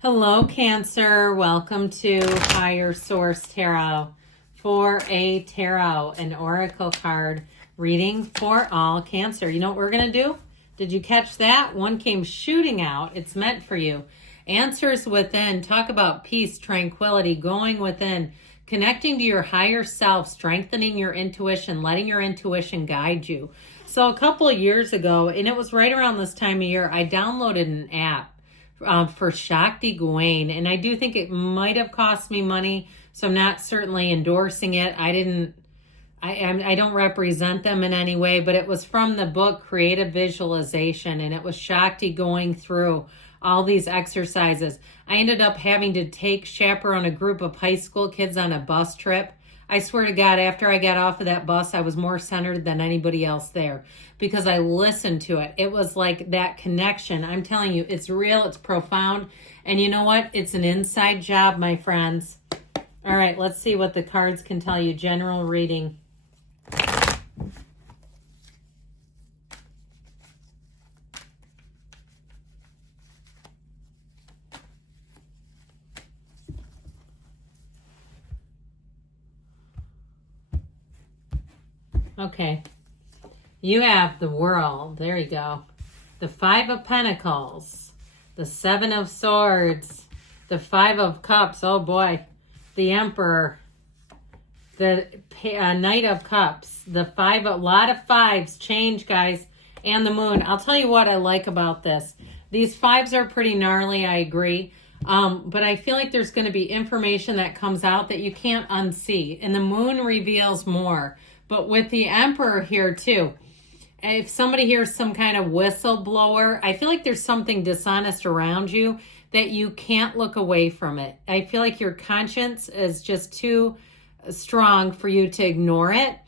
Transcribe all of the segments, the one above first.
Hello, Cancer. Welcome to Higher Source Tarot for a tarot, an oracle card reading for all Cancer. You know what we're going to do? Did you catch that? One came shooting out. It's meant for you. Answers within. Talk about peace, tranquility, going within, connecting to your higher self, strengthening your intuition, letting your intuition guide you. So a couple of years ago, and it was right around this time of year, I downloaded an app for Shakti Gawain, and I do think it might have cost me money, so I'm not certainly endorsing it. I don't represent them in any way, but it was from the book Creative Visualization, and it was Shakti going through all these exercises. I ended up having to chaperone a group of high school kids on a bus trip. I swear to God, after I got off of that bus, I was more centered than anybody else there because I listened to it. It was like that connection. I'm telling you, it's real, it's profound. And you know what? It's an inside job, my friends. All right, let's see what the cards can tell you. General reading. Okay, you have the World. There you go. The Five of Pentacles, the Seven of Swords, the Five of Cups. Oh boy, the Emperor, the Knight of Cups, a lot of fives, change, guys, and the Moon. I'll tell you what I like about this. These fives are pretty gnarly, I agree. But I feel like there's going to be information that comes out that you can't unsee, and the Moon reveals more. But with the Emperor here too, if somebody hears some kind of whistleblower, I feel like there's something dishonest around you that you can't look away from it. I feel like your conscience is just too strong for you to ignore it.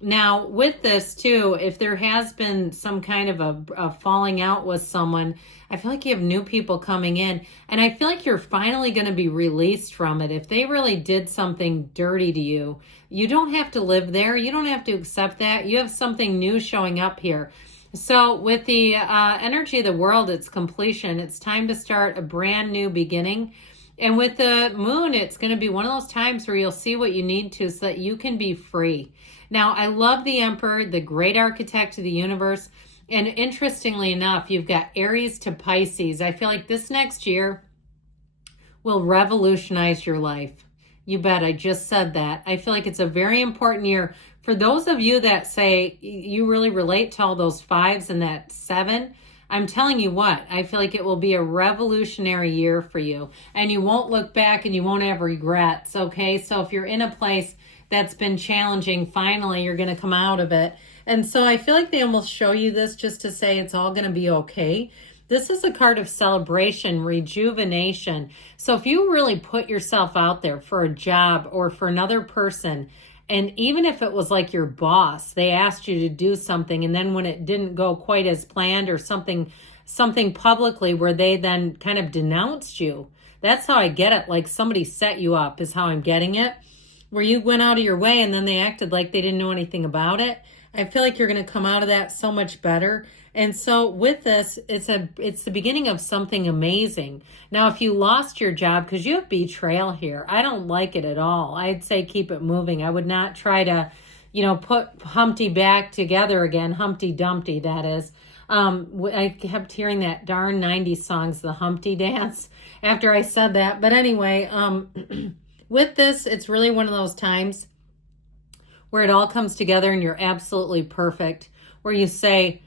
Now, with this too, if there has been some kind of a falling out with someone, I feel like you have new people coming in, and I feel like you're finally going to be released from it. If they really did something dirty to you, you don't have to live there. You don't have to accept that. You have something new showing up here. So with the energy of the World, it's completion. It's time to start a brand new beginning. And with the Moon, it's going to be one of those times where you'll see what you need to so that you can be free. Now, I love the Emperor, the great architect of the universe. And interestingly enough, you've got Aries to Pisces. I feel like this next year will revolutionize your life. You bet, I just said that. I feel like it's a very important year. For those of you that say you really relate to all those fives and that seven, I'm telling you what, I feel like it will be a revolutionary year for you. And you won't look back and you won't have regrets, okay? So if you're in a place that's been challenging, finally you're going to come out of it. And so I feel like they almost show you this just to say it's all going to be okay. This is a card of celebration, rejuvenation. So if you really put yourself out there for a job or for another person, and even if it was like your boss, they asked you to do something, and then when it didn't go quite as planned or something publicly where they then kind of denounced you, that's how I get it. Like somebody set you up is how I'm getting it, where you went out of your way and then they acted like they didn't know anything about it. I feel like you're going to come out of that so much better. And so with this, it's the beginning of something amazing. Now, if you lost your job, because you have betrayal here, I don't like it at all. I'd say keep it moving. I would not try to, put Humpty back together again. Humpty Dumpty, that is. I kept hearing that darn 90s songs, the Humpty Dance, after I said that. But anyway, with this, it's really one of those times where it all comes together and you're absolutely perfect, where you say,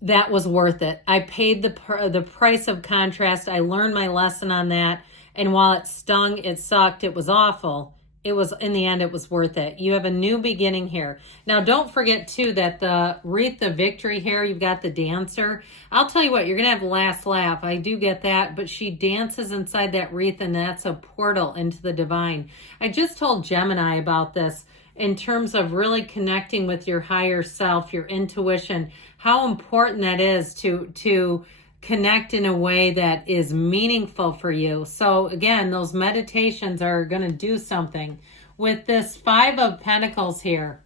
that was worth it. I paid the price of contrast. I learned my lesson on that. And while it stung, it sucked, it was awful, it was, in the end, it was worth it. You have a new beginning here. Now, don't forget, too, that the wreath of victory here, you've got the dancer. I'll tell you what, you're going to have the last laugh. I do get that. But she dances inside that wreath, and that's a portal into the divine. I just told Gemini about this in terms of really connecting with your higher self, your intuition, how important that is to connect in a way that is meaningful for you. So again, those meditations are going to do something. With this Five of Pentacles here,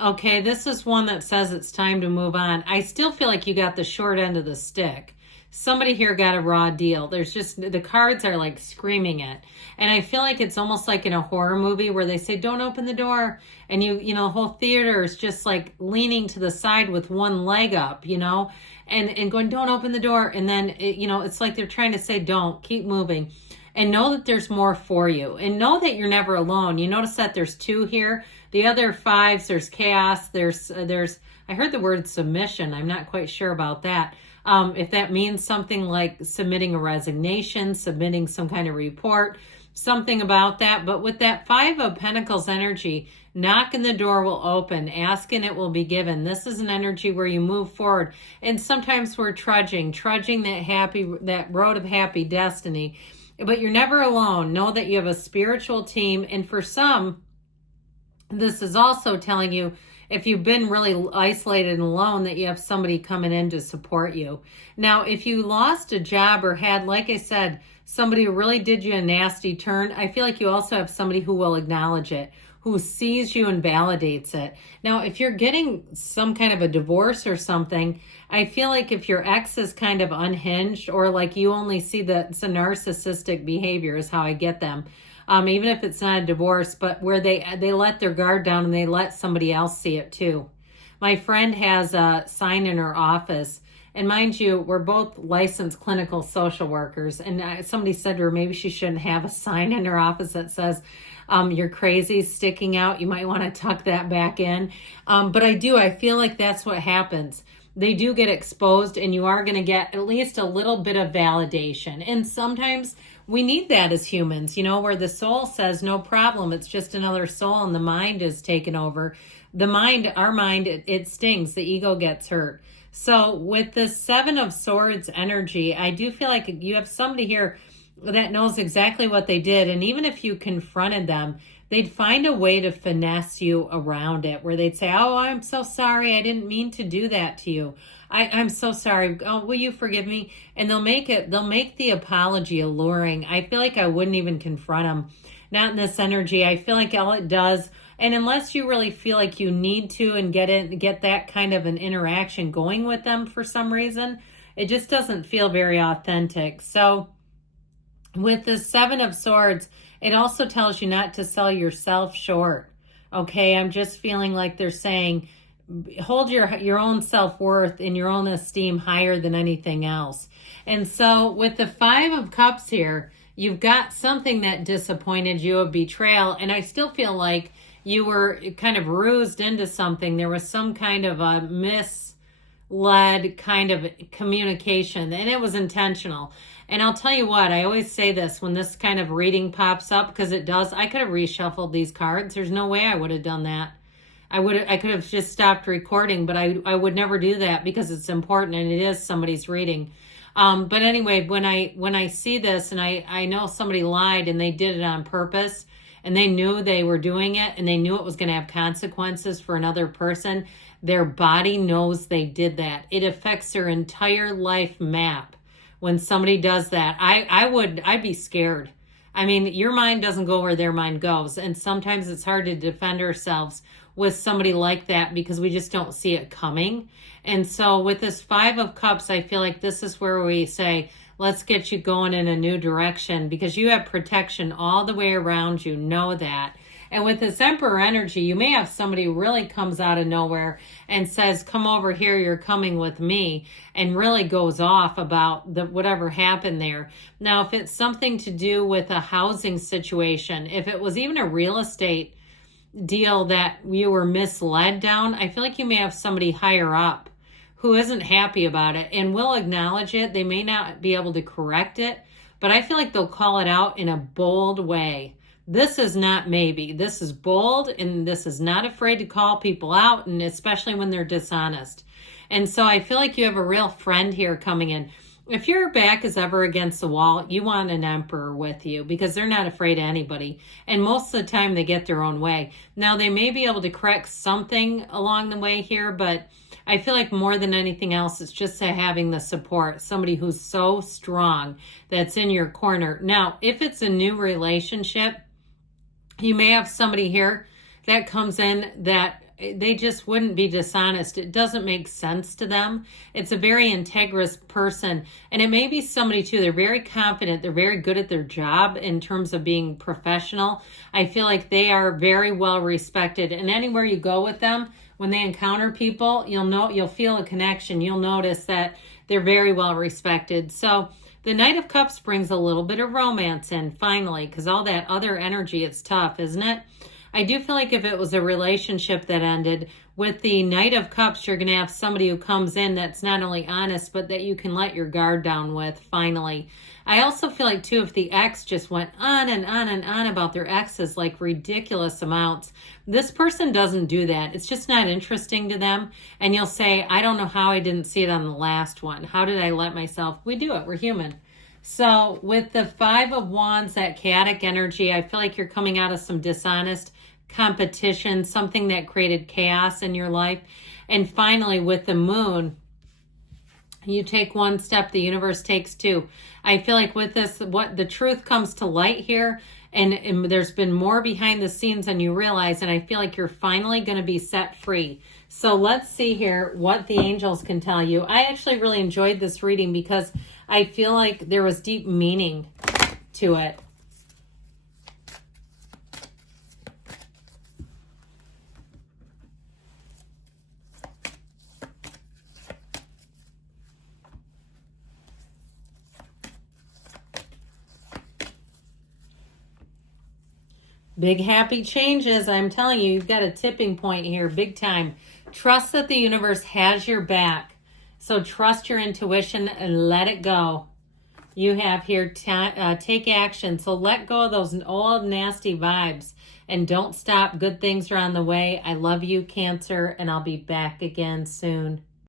okay, this is one that says it's time to move on. I still feel like you got the short end of the stick. somebody here got a raw deal. There's just, the cards are like screaming it. And I feel like it's almost like in a horror movie where they say, don't open the door. And you know, the whole theater is just like leaning to the side with one leg up, you know, and going, don't open the door. And then, you know, it's like they're trying to say, don't, keep moving. And know that there's more for you. And know that you're never alone. You notice that there's 2 here. The other 5s, there's chaos. There's, I heard the word submission. I'm not quite sure about that. If that means something like submitting a resignation, submitting some kind of report, something about that. But with that 5 of Pentacles energy, knocking the door will open, asking it will be given. This is an energy where you move forward. And sometimes we're trudging that road of happy destiny. But you're never alone. Know that you have a spiritual team. And for some, this is also telling you, if you've been really isolated and alone, that you have somebody coming in to support you. Now, if you lost a job or had, like I said, somebody who really did you a nasty turn, I feel like you also have somebody who will acknowledge it, who sees you and validates it. Now, if you're getting some kind of a divorce or something, I feel like if your ex is kind of unhinged, or like you only see that it's a narcissistic behavior is how I get them. Even if it's not a divorce, but where they let their guard down and they let somebody else see it too. My friend has a sign in her office, and mind you, we're both licensed clinical social workers, and somebody said to her maybe she shouldn't have a sign in her office that says, you're crazy, sticking out, you might want to tuck that back in. But I feel like that's what happens. They do get exposed, and you are going to get at least a little bit of validation. And sometimes we need that as humans, you know, where the soul says, no problem, it's just another soul, and the mind is taken over. The mind, our mind, it stings. The ego gets hurt. So with the 7 of Swords energy, I do feel like you have somebody here that knows exactly what they did. And even if you confronted them, they'd find a way to finesse you around it, where they'd say, oh, I'm so sorry. I didn't mean to do that to you. I'm so sorry. Oh, will you forgive me? And they'll make the apology alluring. I feel like I wouldn't even confront them. Not in this energy. I feel like all it does, and unless you really feel like you need to and get that kind of an interaction going with them for some reason, it just doesn't feel very authentic. So with the 7 of Swords, it also tells you not to sell yourself short. Okay, I'm just feeling like they're saying, hold your own self-worth and your own esteem higher than anything else. And so with the 5 of Cups here, you've got something that disappointed you, a betrayal, and I still feel like you were kind of rused into something. There was some kind of a misled kind of communication, and it was intentional. And I'll tell you what, I always say this when this kind of reading pops up, because it does. I could have reshuffled these cards. There's no way I would have done that. I could have just stopped recording, but I would never do that because it's important and it is somebody's reading. But anyway, when I see this and I know somebody lied and they did it on purpose and they knew they were doing it and they knew it was going to have consequences for another person, their body knows they did that. It affects their entire life map when somebody does that. I'd be scared. I mean, your mind doesn't go where their mind goes. And sometimes it's hard to defend ourselves with somebody like that because we just don't see it coming. And so with this 5 of Cups, I feel like this is where we say, let's get you going in a new direction because you have protection all the way around you. Know that. And with this Emperor energy, you may have somebody who really comes out of nowhere and says, come over here, you're coming with me, and really goes off about whatever happened there. Now, if it's something to do with a housing situation, if it was even a real estate deal that you were misled down, I feel like you may have somebody higher up who isn't happy about it and will acknowledge it. They may not be able to correct it, but I feel like they'll call it out in a bold way. This is not maybe. This is bold, and this is not afraid to call people out, and especially when they're dishonest. And so I feel like you have a real friend here coming in. If your back is ever against the wall, you want an Emperor with you because they're not afraid of anybody. And most of the time they get their own way. Now, they may be able to correct something along the way here, but I feel like more than anything else, it's just having the support, somebody who's so strong that's in your corner. Now, if it's a new relationship, you may have somebody here that comes in that they just wouldn't be dishonest. It doesn't make sense to them. It's a very integrous person. And it may be somebody too, they're very confident. They're very good at their job in terms of being professional. I feel like they are very well respected. And anywhere you go with them, when they encounter people, you'll feel a connection. You'll notice that they're very well respected. So the Knight of Cups brings a little bit of romance in finally, because all that other energy, it's tough, isn't it? I do feel like if it was a relationship that ended, with the Knight of Cups, you're going to have somebody who comes in that's not only honest, but that you can let your guard down with, finally. I also feel like, too, if the ex just went on and on and on about their exes, like ridiculous amounts, this person doesn't do that. It's just not interesting to them. And you'll say, I don't know how I didn't see it on the last one. How did I let myself? We do it. We're human. So with the Five of Wands, that chaotic energy, I feel like you're coming out of some dishonest competition, something that created chaos in your life. And finally, with the Moon, you take one step, the universe takes two. I feel like with this, what the truth comes to light here, and there's been more behind the scenes than you realize, and I feel like you're finally going to be set free. So let's see here what the angels can tell you. I actually really enjoyed this reading because I feel like there was deep meaning to it. Big happy changes. I'm telling you, you've got a tipping point here, big time. Trust that the universe has your back. So trust your intuition and let it go. You have here, take action. So let go of those old nasty vibes and don't stop. Good things are on the way. I love you, Cancer, and I'll be back again soon.